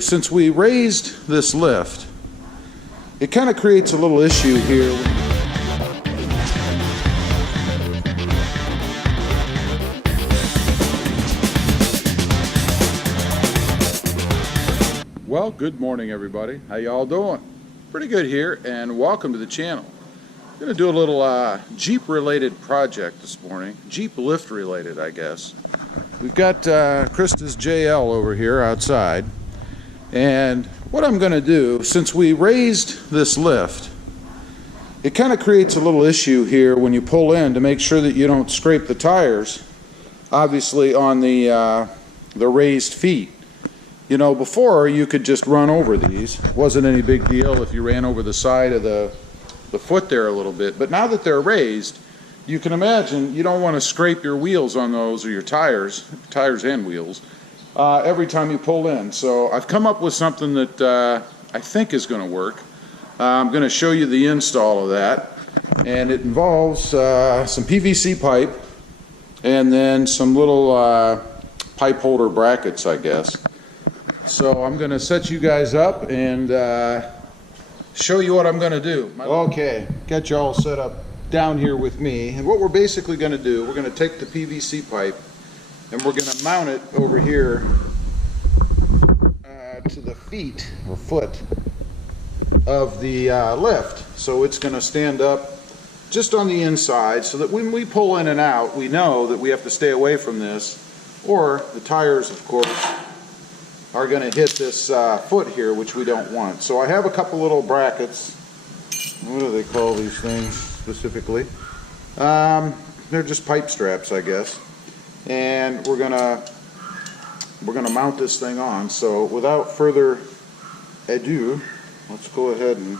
Since we raised this lift, it kind of creates a little issue here. Well, good morning everybody. How y'all doing? Pretty good here, and welcome to the channel. I'm going to do a little Jeep related project this morning. Jeep lift related, I guess. We've got Krista's JL over here outside. And what I'm going to do, since we raised this lift, it kind of creates a little issue here when you pull in to make sure that you don't scrape the tires, obviously on the raised feet. You know, before you could just run over these. It wasn't any big deal if you ran over the side of the foot there a little bit. But now that they're raised, you can imagine you don't want to scrape your wheels on those, or your tires and wheels, every time you pull in. So I've come up with something that I think is going to work. I'm going to show you the install of that, and it involves some PVC pipe and then some little pipe holder brackets, I guess. So I'm going to set you guys up and show you what I'm going to do. Okay, got you all set up down here with me, and what we're basically going to do, we're going to take the PVC pipe and we're going to mount it over here to the feet or foot of the lift. So it's going to stand up just on the inside, so that when we pull in and out, we know that we have to stay away from this, or the tires, of course, are going to hit this foot here, which we don't want. So I have a couple little brackets. What do they call these things specifically? They're just pipe straps, I guess. And we're gonna mount this thing on. So without further ado, let's go ahead and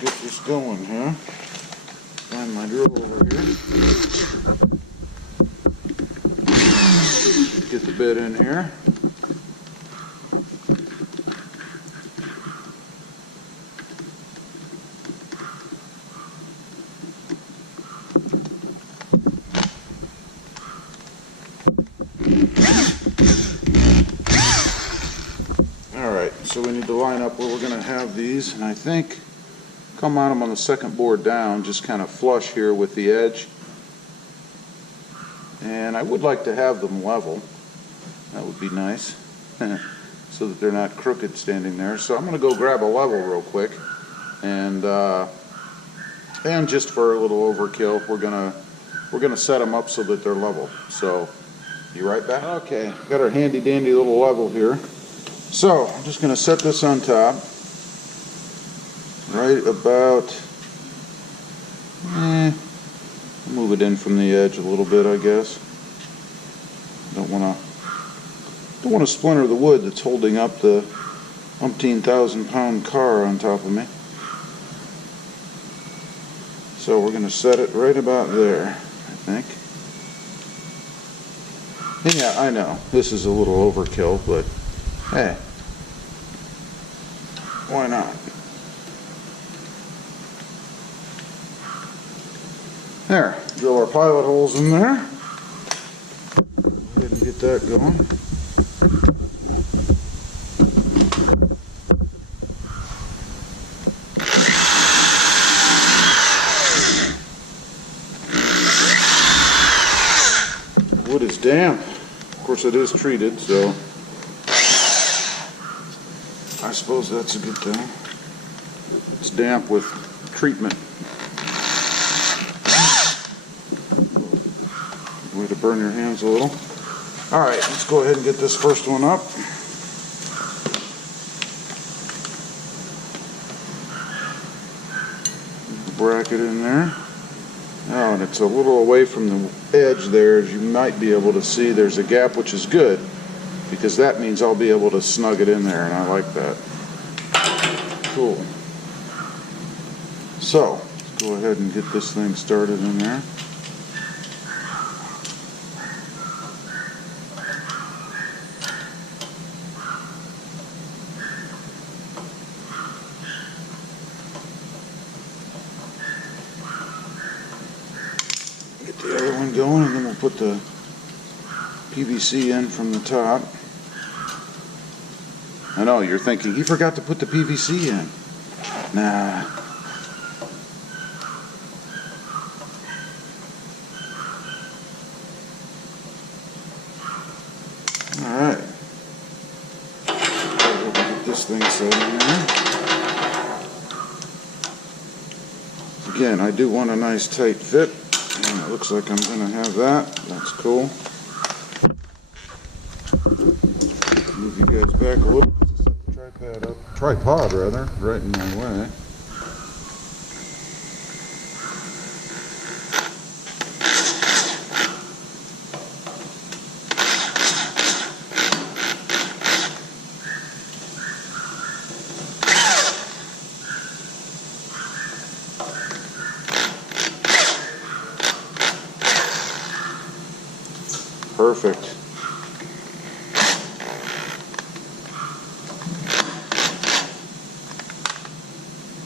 get this going here. Find my drill over here. Get the bit in here. So we need to line up where we're going to have these, and I think come on them on the second board down, just kind of flush here with the edge. And I would like to have them level. That would be nice, so that they're not crooked standing there. So I'm going to go grab a level real quick, and just for a little overkill, we're gonna set them up so that they're level. So you right back? Okay, got our handy dandy little level here. So I'm just going to set this on top, right about, move it in from the edge a little bit, I guess. Don't want to splinter the wood that's holding up the umpteen thousand-pound car on top of me. So we're going to set it right about there, I think. And yeah, I know this is a little overkill, but hey, why not? There, drill our pilot holes in there. Go ahead and get that going. The wood is damp. Of course, it is treated, so I suppose that's a good thing. It's damp with treatment. Way to burn your hands a little. Alright, let's go ahead and get this first one up. Bracket in there. Oh, and it's a little away from the edge there. As you might be able to see, there's a gap, which is good, because that means I'll be able to snug it in there, and I like that. Cool. So, let's go ahead and get this thing started in there. Get the other one going, and then we'll put the PVC in from the top. I know, you're thinking, he forgot to put the PVC in. Nah. Alright. We'll get this thing set in there. Again, I do want a nice tight fit. And it looks like I'm going to have that. That's cool. Move you guys back a little. Set the tripod right in my way. Perfect.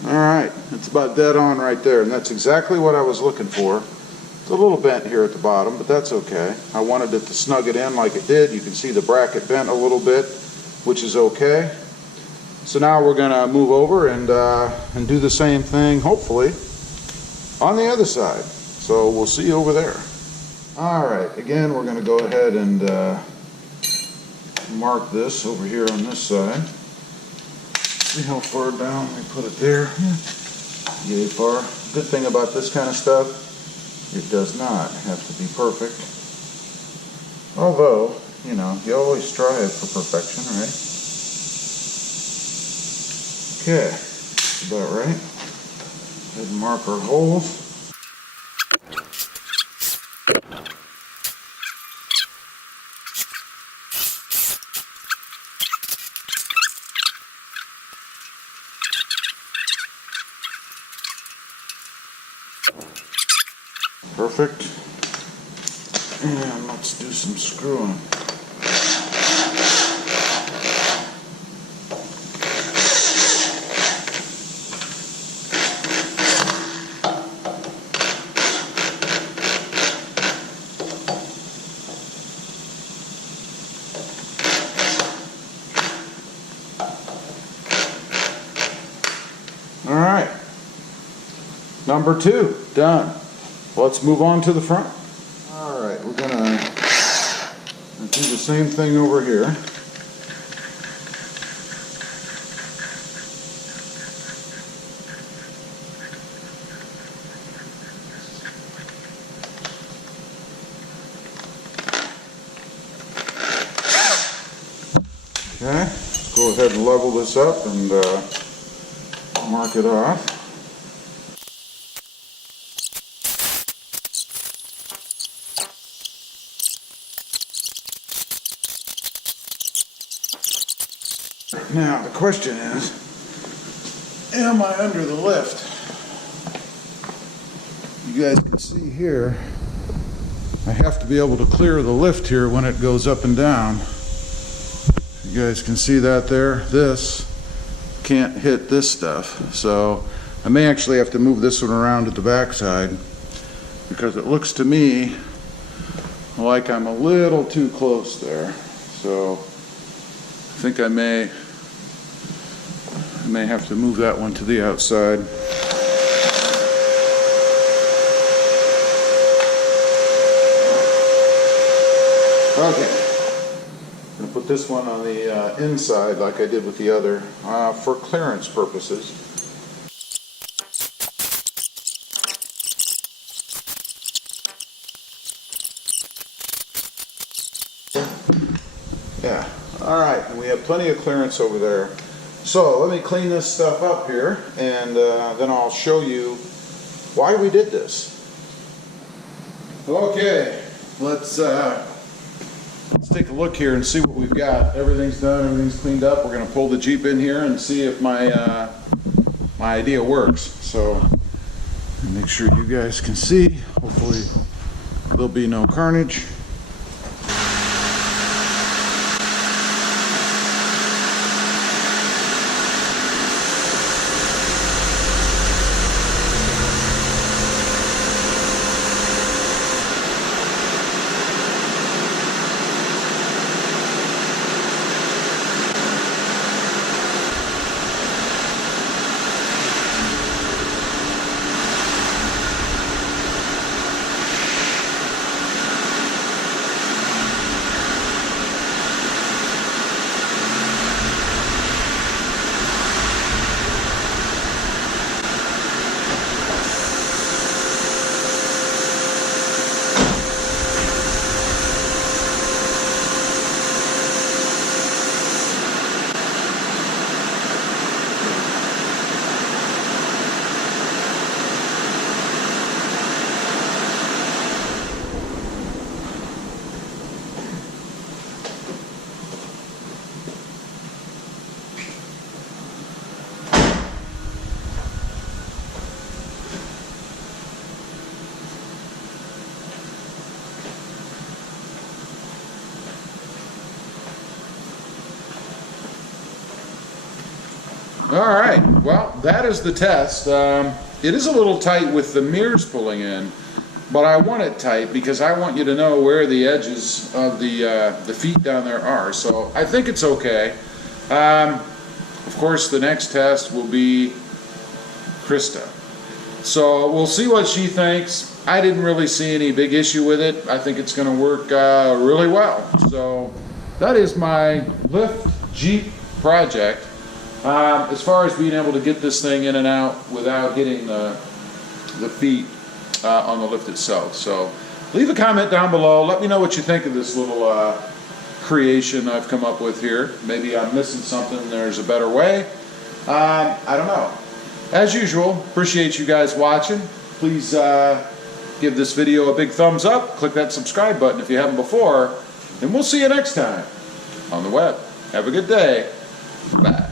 Alright, it's about dead on right there, and that's exactly what I was looking for. It's a little bent here at the bottom, but that's okay. I wanted it to snug it in like it did. You can see the bracket bent a little bit, which is okay. So now we're going to move over and do the same thing, hopefully, on the other side. So we'll see you over there. Alright, again we're going to go ahead and mark this over here on this side. See how far down we put it there? Yay far. Good thing about this kind of stuff, it does not have to be perfect. Although, you know, you always strive for perfection, right? Okay, that's about right. Go ahead and mark our holes. Perfect. And let's do some screwing. All right. Number 2, done. Let's move on to the front. Alright, we're going to do the same thing over here. Okay, go ahead and level this up and mark it off. Now, the question is, am I under the lift? You guys can see here, I have to be able to clear the lift here when it goes up and down. You guys can see that there. This can't hit this stuff. So I may actually have to move this one around to the back side because it looks to me like I'm a little too close there. So I think I may have to move that one to the outside. Okay, I'm going to put this one on the inside like I did with the other for clearance purposes. Yeah, alright, we have plenty of clearance over there. So let me clean this stuff up here and then I'll show you why we did this. Okay, let's take a look here and see what we've got. Everything's done, everything's cleaned up. We're going to pull the Jeep in here and see if my idea works. So make sure you guys can see. Hopefully there'll be no carnage. All right, well, that is the test. It is a little tight with the mirrors pulling in, but I want it tight because I want you to know where the edges of the feet down there are. So I think it's okay. Of course, the next test will be Krista. So we'll see what she thinks. I didn't really see any big issue with it. I think it's going to work really well. So that is my lift Jeep project. As far as being able to get this thing in and out without hitting the feet on the lift itself. So leave a comment down below. Let me know what you think of this little creation I've come up with here. Maybe I'm missing something. There's a better way. I don't know. As usual, appreciate you guys watching. Please give this video a big thumbs up. Click that subscribe button if you haven't before. And we'll see you next time on the web. Have a good day. Bye.